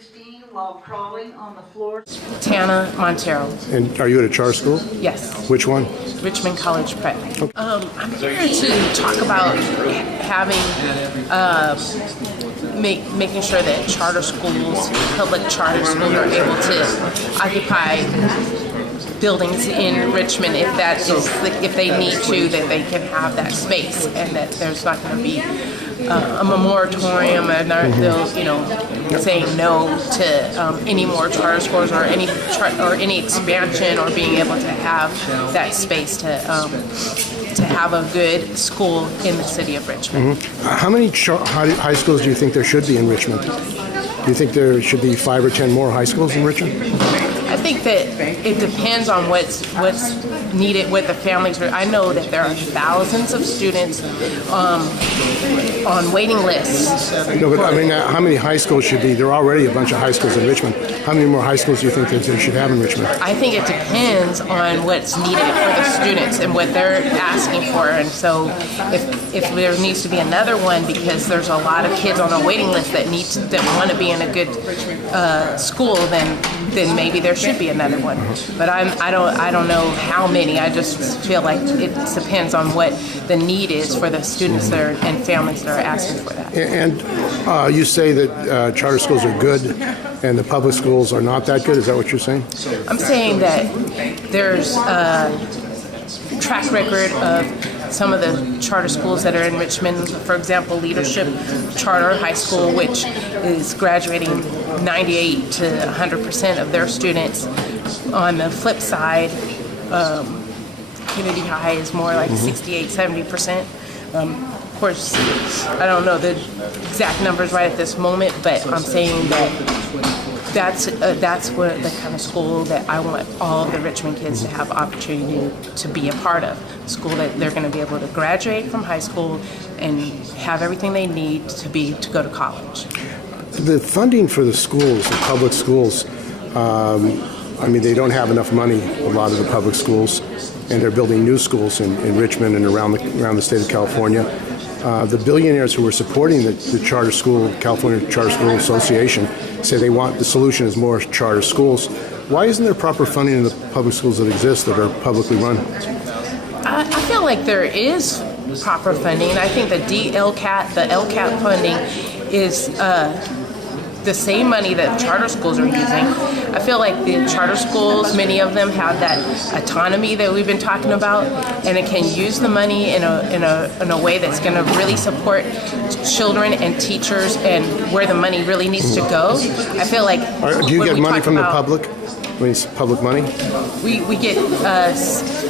16 while crawling on the floor. Tana Monteiro. And are you at a charter school? Yes. Which one? Richmond College Prep. I'm here to talk about having, making sure that charter schools, public charter schools are able to occupy buildings in Richmond if they need to, that they can have that space, and that there's not going to be a moratorium and they'll, saying no to any more charter schools or any expansion, or being able to have that space to have a good school in the city of Richmond. How many high schools do you think there should be in Richmond? Do you think there should be 5 or 10 more high schools in Richmond? I think that it depends on what's needed with the families. I know that there are thousands of students on waiting lists. No, but I mean, how many high schools should be? There are already a bunch of high schools in Richmond. How many more high schools do you think that they should have in Richmond? I think it depends on what's needed for the students and what they're asking for. And so if there needs to be another one because there's a lot of kids on a waiting list that want to be in a good school, then maybe there should be another one. But I don't know how many. I just feel like it depends on what the need is for the students that are, and families that are asking for that. And you say that charter schools are good and the public schools are not that good. Is that what you're saying? I'm saying that there's a track record of some of the charter schools that are in Richmond. For example, Leadership Charter High School, which is graduating 98 to 100% of their students. On the flip side, Kennedy High is more like 68, 70%. Of course, I don't know the exact numbers right at this moment, but I'm saying that's what the kind of school that I want all of the Richmond kids to have opportunity to be a part of. A school that they're going to be able to graduate from high school and have everything they need to go to college. The funding for the schools, the public schools, I mean, they don't have enough money, a lot of the public schools, and they're building new schools in Richmond and around the state of California. The billionaires who are supporting the charter school, California Charter School Association, say they want the solution is more charter schools. Why isn't there proper funding in the public schools that exist that are publicly run? I feel like there is proper funding. I think the LCAT funding is the same money that charter schools are using. I feel like the charter schools, many of them have that autonomy that we've been talking about, and it can use the money in a way that's going to really support children and teachers and where the money really needs to go. I feel like do you get money from the public? I mean, public money? We get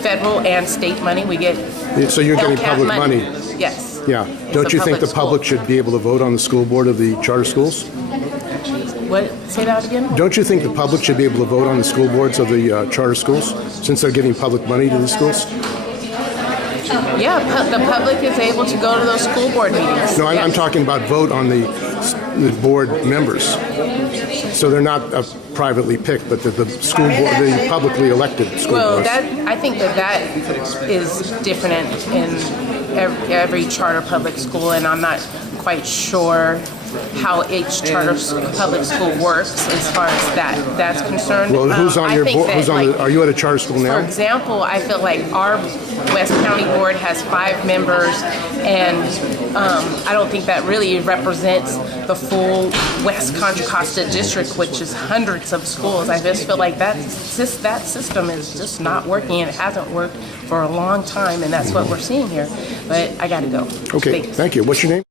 federal and state money. We get so you're getting public money. Yes. Yeah. Don't you think the public should be able to vote on the school board of the charter schools? What? Say that again? Don't you think the public should be able to vote on the school boards of the charter schools since they're giving public money to the schools? Yeah, the public is able to go to those school board meetings. No, I'm talking about vote on the board members. So they're not privately picked, but the school board, the publicly elected school boards. Well, I think that is different in every charter public school, and I'm not quite sure how each charter public school works as far as that's concerned. Well, who's on your board? Are you at a charter school now? For example, I feel like our West County board has 5 members, and I don't think that really represents the full West Contra Costa district, which is hundreds of schools. I just feel like that system is just not working, and it hasn't worked for a long time, and that's what we're seeing here. But I got to go. Okay, thank you. What's your name?